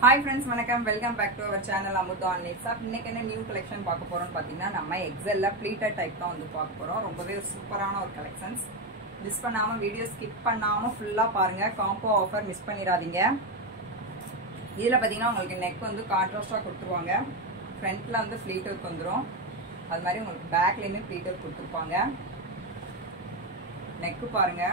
Hi friends, welcome back to our channel Amuthu on Knits. இன்னைக்கு என்ன new collection பார்க்க போறோம் பாத்தீங்கன்னா நம்ம எக்ஸல்ல ப்ளீட்டட் டைப் தான் வந்து பார்க்க போறோம். ரொம்பவே சூப்பரான ஒரு கலெக்ஷன்ஸ். மிஸ் பண்ணாம வீடியோ ஸ்கிப் பண்ணாம ஃபுல்லா பாருங்க. காம்போ ஆஃபர் மிஸ் பண்ணிராதீங்க. இதுல பாத்தீங்கன்னா உங்களுக்கு நெக் வந்து கான்ட்ராஸ்டா கொடுத்துருவாங்க. ஃப்ரண்ட்ல வந்து ப்ளீட் ஒர்க் வந்துரும். அது மாதிரி உங்களுக்கு பேக்லயுமே ப்ளீட் ஒர்க் கொடுத்துருப்பாங்க. நெக் பாருங்க.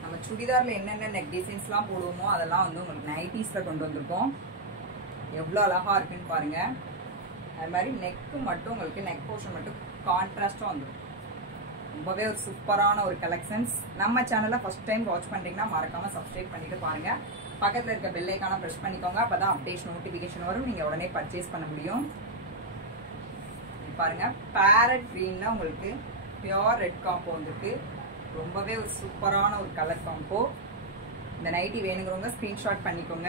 நம்ம சுடிதார்ல என்னென்ன நெக் டிசைன்ஸ்லாம் போடுவோமோ அதெல்லாம் வந்து உங்களுக்கு நைட்டிஸ்ல கொண்டு வந்திருக்கோம். எவ்வளோ அழகா இருக்குன்னு பாருங்க. அது மாதிரி நெக்கு மட்டும் உங்களுக்கு நெக் போர்ஷன் மட்டும் கான்ட்ராஸ்டா வந்துடும். ரொம்பவே ஒரு சூப்பரான ஒரு கலெக்ஷன்ஸ். நம்ம சேனலை ஃபர்ஸ்ட் டைம் வாட்ச் பண்றீங்கன்னா மறக்காம சப்ஸ்கிரைப் பண்ணிட்டு பாருங்க. பக்கத்துல இருக்க பெல் ஐக்கான பிரஸ் பண்ணிக்கோங்க. அப்பதான் அப்டேட் நோட்டிபிகேஷன் வரும். நீங்க உடனே பர்ச்சேஸ் பண்ண முடியும். பாருங்க பேரட் கிரீன்ல உங்களுக்கு பியோர் ரெட் காம்போ வந்துருக்கு. ரொம்பவே ஒரு சூப்பரான ஒரு கலர் காம்போ. இந்த நைட்டி வேணுங்கிறவங்க ஸ்கிரீன்ஷாட் பண்ணிக்கோங்க.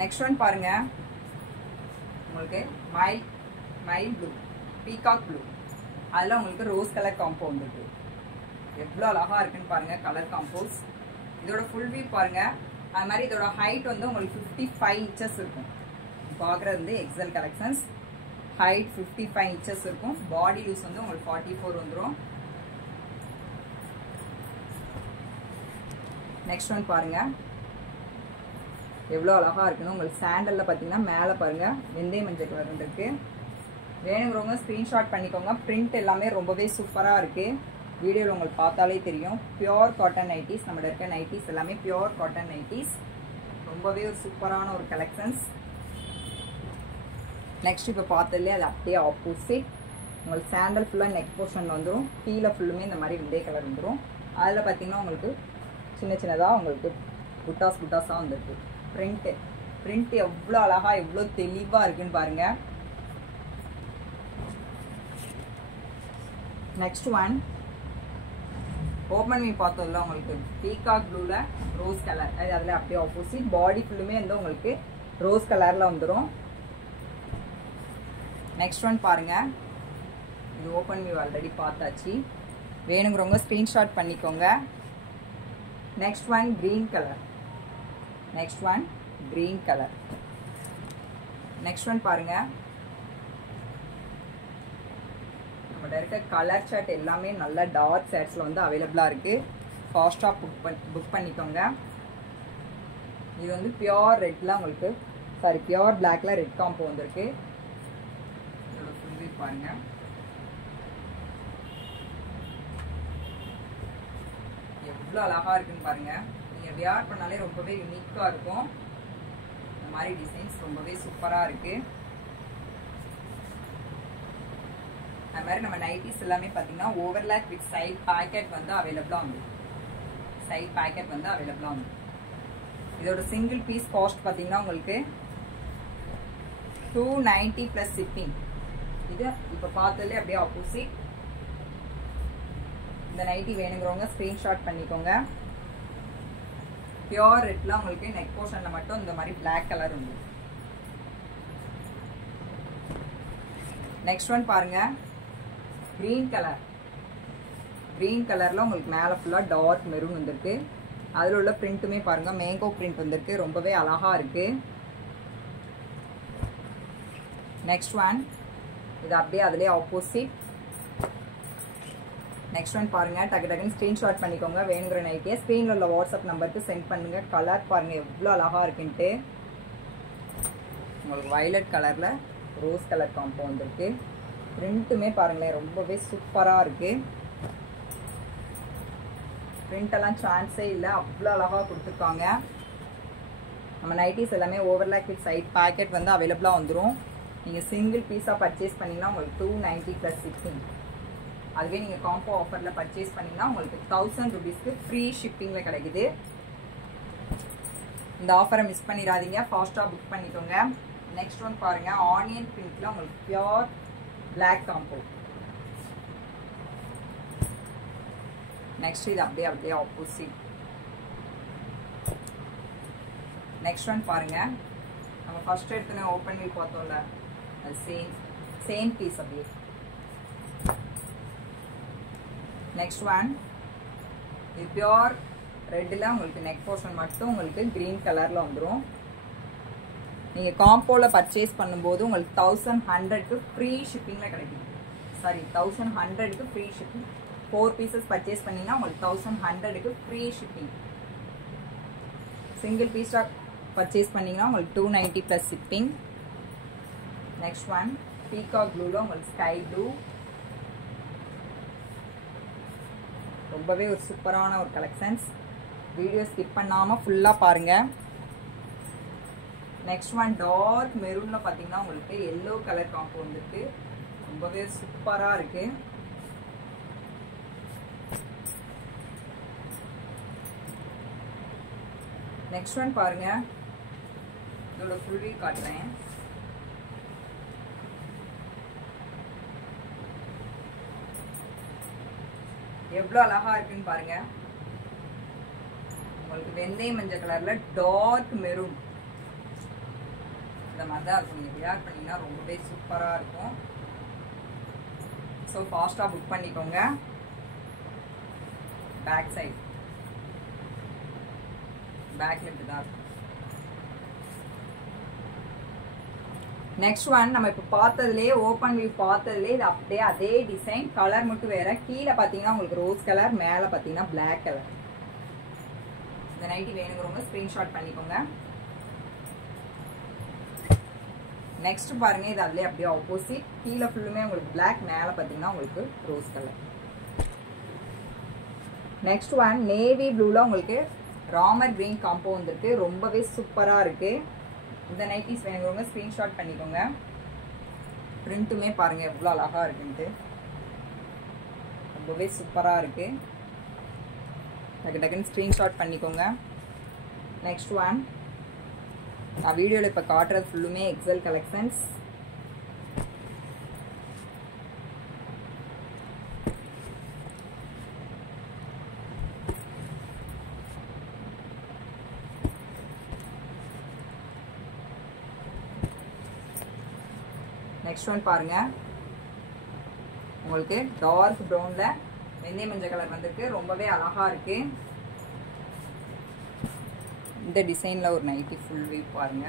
நெக்ஸ்ட் ஒன் பாருங்க. உங்களுக்கு மைல் ப்ளூ, பீகாக் ப்ளூ, அதில் உங்களுக்கு ரோஸ் கலர் காம்போ வந்துருக்கு. எவ்வளோ அழகா இருக்குன்னு பாருங்க கலர் காம்போஸ். இதோட ஃபுல் வியூ பாருங்க. அது மாதிரி இதோட ஹைட் வந்து உங்களுக்கு 55 இன்ச்சஸ் இருக்கும். பார்க்குறது வந்து எக்ஸல் கலெக்ஷன்ஸ். ஹைட் 55 இன்ச்சஸ் இருக்கும். பாடி லூஸ் வந்து உங்களுக்கு 44 வந்துடும். நெக்ஸ்ட் ஒன் பாருங்க. எவ்வளோ அழகா இருக்குன்னு உங்களுக்கு சாண்டல்ல பார்த்தீங்கன்னா மேலே பாருங்க வெந்தய மஞ்சள் கலர் இருக்கு. வேணுங்கிறவங்க ஸ்க்ரீன்ஷாட் பண்ணிக்கோங்க. பிரிண்ட் எல்லாமே ரொம்பவே சூப்பராக இருக்கு. வீடியோவில் உங்களுக்கு பார்த்தாலே தெரியும். Pure cotton nighties. நம்மளோட இருக்க நைட்டிஸ் எல்லாமே பியோர் காட்டன் நைட்டிஸ். ரொம்பவே ஒரு சூப்பரான ஒரு கலெக்ஷன்ஸ். நெக்ஸ்ட் இப்போ பார்த்ததுலேயே அது அப்படியே ஆப்போசிட். உங்களுக்கு சாண்டல் ஃபுல்லாக நெக் போர்ஷன் வந்துடும். கீழே ஃபுல்லுமே இந்த மாதிரி வெந்தய கலர் வந்துடும். அதில் பார்த்தீங்கன்னா உங்களுக்கு சின்ன சின்னதாக உங்களுக்கு புட்டாஸாக வந்துருக்கு. பிரிண்ட் எவ்வளோ அழகா எவ்வளோ தெளிவாக இருக்குன்னு பாருங்க. நெக்ஸ்ட் ஒன் ஓப்பன் மீ பார்த்ததுல உங்களுக்கு பீகாக் ப்ளூவில் ரோஸ் கலர். அது அதில் அப்படியே ஆப்போசிட். பாடி ஃபுல்லுமே வந்து உங்களுக்கு ரோஸ் கலரில் வந்துடும். நெக்ஸ்ட் ஒன் பாருங்க. இது ஓப்பன் வியூ ஆல்ரெடி பார்த்தாச்சு. வேணுங்கிறவங்க ஸ்க்ரீன்ஷாட் பண்ணிக்கோங்க. Next one green colour. Next one green colour. Next one பாருங்க. நம்மகிட்ட இருக்க கலர் சார்ட் எல்லாமே நல்ல டார்க் ஷேட்ஸ்ல வந்து அவைலபிளாக இருக்கு. ஃபாஸ்ட்டாக புக் பண்ணிக்கோங்க. இது வந்து பியோர் ரெட்ல உங்களுக்கு பியோர் பிளாக்ல ரெட் காம்போ வந்திருக்கு. பாருங்க. எவ்வளவு அழகா இருக்குன்னு பாருங்க. நீங்க வியர் பண்ணாலே ரொம்பவே யூனிக்கா இருக்கும். இந்த மாதிரி டிசைன்ஸ் ரொம்பவே சூப்பரா இருக்கு. அது மாதிரி நம்ம நைட்டிஸ் எல்லாமே பாத்தீங்கன்னா ஓவர்லாக் வித் சைட் பாக்கெட் வந்து அவைலபிளா வந்து இதோட சிங்கிள் பீஸ் காஸ்ட் பாத்தீங்கன்னா உங்களுக்கு 290 பிளஸ் ஷிப்பிங். இது இப்ப பார்த்ததுல அப்படியே ஆப்போசிட். இந்த நைட்டி வேணுங்கிறவங்க ஸ்கிரீன்ஷாட் பண்ணிக்கோங்க. பியோர் ரெட்ல உங்களுக்கு நெக் போர்ஷன்ல மட்டும் இந்த மாதிரி பிளாக் கலர் உண்டு. நெக்ஸ்ட் ஒன் பாருங்க. Green colour. கிரீன் கலர்ல உங்களுக்கு மேல ஃபுல்லா டார்க் மெரூன் வந்திருக்கு. அதுல உள்ள பிரிண்ட்டுமே பாருங்க மேங்கோ பிரிண்ட் வந்திருக்கு. ரொம்பவே அழகா இருக்கு. நெக்ஸ்ட் ஒன் இது அப்படியே அதுலேயே ஆப்போசிட். நெக்ஸ்ட் ஒன் பாருங்க. டக்குன்னு ஸ்க்ரீன்ஷாட் பண்ணிக்கோங்க. வேணுங்கிற நைட்டியை ஸ்க்ரீனில் உள்ள வாட்ஸ்அப் நம்பருக்கு சென்ட் பண்ணுங்க. கலர் பாருங்க எவ்வளோ அழகா இருக்குன்ட்டு. உங்களுக்கு வயலட் கலர்ல ரோஸ் கலர் காம்போ வந்திருக்கு. பிரிண்ட்டுமே பாருங்களேன் ரொம்பவே சூப்பராக இருக்கு. பிரிண்ட் எல்லாம் சான்ஸே இல்லை. அவ்வளோ அழகா கொடுத்துருக்காங்க. நம்ம நைட்டிஸ் எல்லாமே ஓவர்லாக் வித் சைட் பேக்கெட் வந்து அவைலபிளாக வந்துடும். நீங்கள் சிங்கிள் பீஸாக பர்ச்சேஸ் பண்ணிங்கன்னா உங்களுக்கு 290 ப்ளஸ் ஷிப்பிங். அதுவே நீங்கள் காம்போ ஆஃபரில் பர்ச்சேஸ் பண்ணிங்கன்னா உங்களுக்கு 1000 rupeesக்கு ஃப்ரீ ஷிப்பிங்கில் கிடைக்குது. இந்த ஆஃபரை மிஸ் பண்ணிடாதீங்க. ஃபாஸ்ட்டாக புக் பண்ணிக்கோங்க. நெக்ஸ்ட் ஒன் பாருங்க. ஆனியன் பிங்க்ல உங்களுக்கு பியோர் பிளாக் காம்போ. நெக்ஸ்ட் இது அப்படியே ஆப்போசிட். நெக்ஸ்ட் ஒன் பாருங்க. நம்ம ஃபர்ஸ்ட் எடுத்துன ஓப்பன் வியூ பார்த்தோம்ல அது சேம் பீஸ் அப்படியே. நெக்ஸ்ட் ஒன் இது பியோர் ரெட்டில் உங்களுக்கு நெக் போர்ஷன் மட்டும் உங்களுக்கு க்ரீன் கலரில் வந்துடும். நீங்கள் காம்போவில் பர்ச்சேஸ் பண்ணும்போது உங்களுக்கு 1100க்கு ஃப்ரீ ஷிப்பிங்கில் கிடைக்கும். சாரி 1100க்கு ஃப்ரீ ஷிப்பிங். 4 பீசஸ் பர்ச்சேஸ் பண்ணிங்கன்னா உங்களுக்கு 1100க்கு ஃப்ரீ ஷிப்பிங். சிங்கிள் பீஸாக பர்ச்சேஸ் பண்ணிங்கன்னா உங்களுக்கு 290 plus shipping. Next one peacock ப்ளூவில் உங்களுக்கு ஸ்கை ப்ளூ. ரொம்பவே ஒரு சூப்பரான ஒரு கலெக்ஷன்ஸ். வீடியோ ஸ்கிப் பண்ணாமல் ஃபுல்லாக பாருங்கள். நெக்ஸ்ட் ஒன் டார்க் மெரூனில் பார்த்தீங்கன்னா உங்களுக்கு எல்லோ கலர் காம்பவுண்ட் இருக்கு. ரொம்பவே சூப்பராக இருக்கு. நெக்ஸ்ட் ஒன் பாருங்க, இதோட ஃபுல் வியூ காட்டுறேன். எவ்வளோ அழகா இருக்குன்னு பாருங்க. உங்களுக்கு வெந்தய மஞ்சள் கலர்ல டார்க் மெரூன் இந்த மாதிரி தான் இருக்கும். நீங்கள் வியர் பண்ணிங்கன்னா ரொம்பவே சூப்பராக இருக்கும். ஸோ ஃபாஸ்ட்டாக புக் பண்ணிக்கோங்க. பேக் சைட் பேக்கில் இப்படி தான் இருக்கும். நெக்ஸ்ட் ஒன் நம்ம இப்போ பார்த்ததுலேயே ஓப்பன் வியூ பார்த்ததுலேயே இது அப்படியே அதே டிசைன், கலர் மட்டும் வேற. கீழே பார்த்தீங்கன்னா உங்களுக்கு ரோஸ் கலர், மேலே பார்த்தீங்கன்னா பிளாக் கலர். இந்த நைட்டி வேணுங்கிறவங்க ஸ்க்ரீன்ஷாட் பண்ணிக்கோங்க. நெக்ஸ்ட் பாருங்க, இது அதுலேயே அப்படியே ஆப்போசிட். கீழே ஃபுல்லுமே உங்களுக்கு பிளாக், மேலே பார்த்தீங்கன்னா உங்களுக்கு rose colour. Next one navy ப்ளூவில் உங்களுக்கு ராமர் கிரீன் காம்போ வந்துருக்கு. ரொம்பவே சூப்பராக இருக்கு. இந்த நைட்டிஸ் வேணுங்கிறவங்க ஸ்க்ரீன்ஷாட் பண்ணிக்கோங்க. பிரிண்ட்டுமே பாருங்க எவ்வளோ அழகா இருக்குன்ட்டு. ரொம்பவே சூப்பராக இருக்கு. டக்கு டக்குன்னு ஸ்க்ரீன்ஷாட் பண்ணிக்கோங்க. நெக்ஸ்ட் ஒன் நான் வீடியோவில் இப்போ காட்டுறது ஃபுல்லுமே எக்ஸல் கலெக்ஷன்ஸ். நெக்ஸ்ட் ஒன் பாருங்க, உங்களுக்கு டார்க் ப்ரௌன்ல வெந்தய மஞ்சள் கலர் வந்திருக்கு. ரொம்பவே அழகா இருக்கு. இந்த டிசைன்ல ஒரு நைட்டி ஃபுல் வியூ பாருங்க.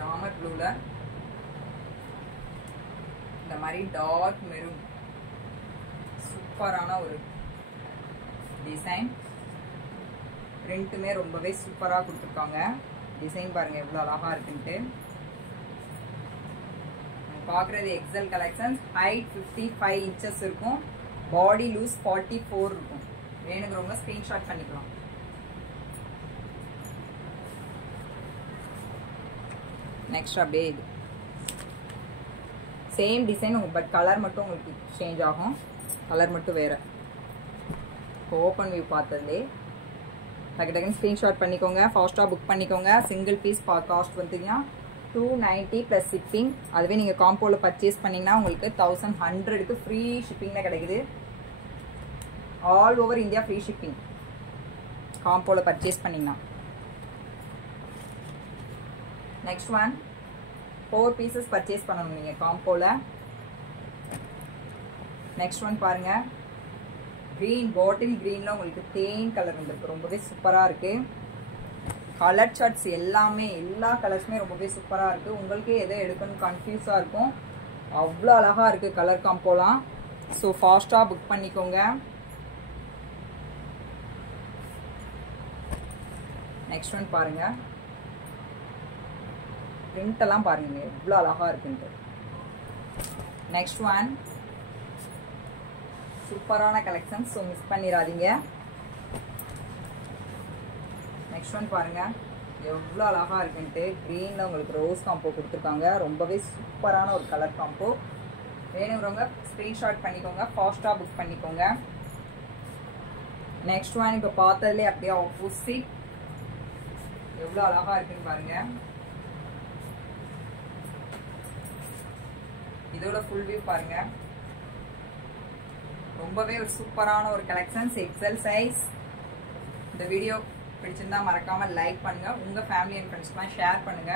ராமர் ப்ளூல இந்த மாதிரி டார்க் மெரூன் சூப்பரான ஒரு டிசைன். பிரிண்ட்டுமே ரொம்பவே சூப்பராக கொடுத்துருக்காங்க. டிசைன் பாருங்க எவ்வளோ அழகா இருக்குன்ட்டு. பார்க்குறது எக்ஸல் கலெக்ஷன்ஸ். ஹைட் 55 இன்ச்சஸ் இருக்கும். பாடி லூஸ் 44 இருக்கும். வேணுங்கிறவங்க ஸ்க்ரீன்ஷாட் பண்ணிக்கலாம். நெக்ஸ்ட் அப்படியே இது சேம் டிசைன், பட் கலர் மட்டும் உங்களுக்கு சேஞ்ச் ஆகும். கலர் மட்டும் வேற. இப்போ ஓப்பன் வியூ பார்த்ததுலே டக்கு டக்குன்னு ஸ்க்ரீன்ஷாட் பண்ணிக்கோங்க. ஃபாஸ்ட்டாக புக் பண்ணிக்கோங்க. சிங்கிள் பீஸ் காஸ்ட் வந்துங்கன்னா 290 ப்ளஸ் ஷிப்பிங். அதுவே நீங்கள் காம்போவில் பர்ச்சேஸ் பண்ணிங்கன்னா உங்களுக்கு 1100க்கு ஃப்ரீ ஷிப்பிங்கில் கிடைக்குது. All over India free shipping காம்போவில் பர்ச்சேஸ் பண்ணிங்கன்னா. நெக்ஸ்ட் ஒன் 4 பீசஸ் பர்ச்சேஸ் பண்ணணும் நீங்கள் காம்போவில். நெக்ஸ்ட் ஒன் பாருங்கள், க்ரீன் பாட்டில் க்ரீனில் உங்களுக்கு தேன் கலர் வந்துருக்கு. ரொம்பவே சூப்பராக இருக்குது. கலர் சார்ட்ஸ் எல்லாமே எல்லா கலர்ஸுமே ரொம்பவே சூப்பராக இருக்குது. உங்களுக்கே எதை எடுக்கணும்னு கன்ஃபியூஸாக இருக்கும். அவ்வளோ அழகாக இருக்குது கலர் காம்போலாம். ஸோ ஃபாஸ்ட்டாக புக் பண்ணிக்கோங்க. நெக்ஸ்ட் ஒன் பாருங்கள், பிரிண்டெல்லாம் பாருங்க எவ்வளோ அழகாக இருக்குன்ட்டு. நெக்ஸ்ட் ஒன் சூப்பரான கலெக்ஷன்ஸ். ஸோ மிஸ் பண்ணிடாதீங்க. நெக்ஸ்ட் ஒன் பாருங்க எவ்வளோ அழகாக இருக்குன்ட்டு. க்ரீனில் உங்களுக்கு ரோஸ் காம்போ கொடுத்துருக்காங்க. ரொம்பவே சூப்பரான ஒரு கலர் காம்போ. வேணுங்கிறவங்க ஸ்க்ரீன்ஷாட் பண்ணிக்கோங்க. ஃபாஸ்ட்டாக புக் பண்ணிக்கோங்க. நெக்ஸ்ட் ஒன் இப்போ பார்த்ததுலேயே அப்படியே ஆப்போசிட். எவ்வளோ அழகாக இருக்குன்னு பாருங்க. இதோட ஃபுல் வியூ பாருங்க. ரொம்பவே ஒரு சூப்பரான ஒரு கலெக்ஷன்ஸ். XL size. இந்த வீடியோ பிடிச்சிருந்தா மறக்காம லைக் பண்ணுங்க. உங்க ஃபேமிலி அண்ட் ஃப்ரெண்ட்ஸ்க்குலாம் ஷேர் பண்ணுங்க.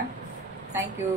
தேங்க்யூ.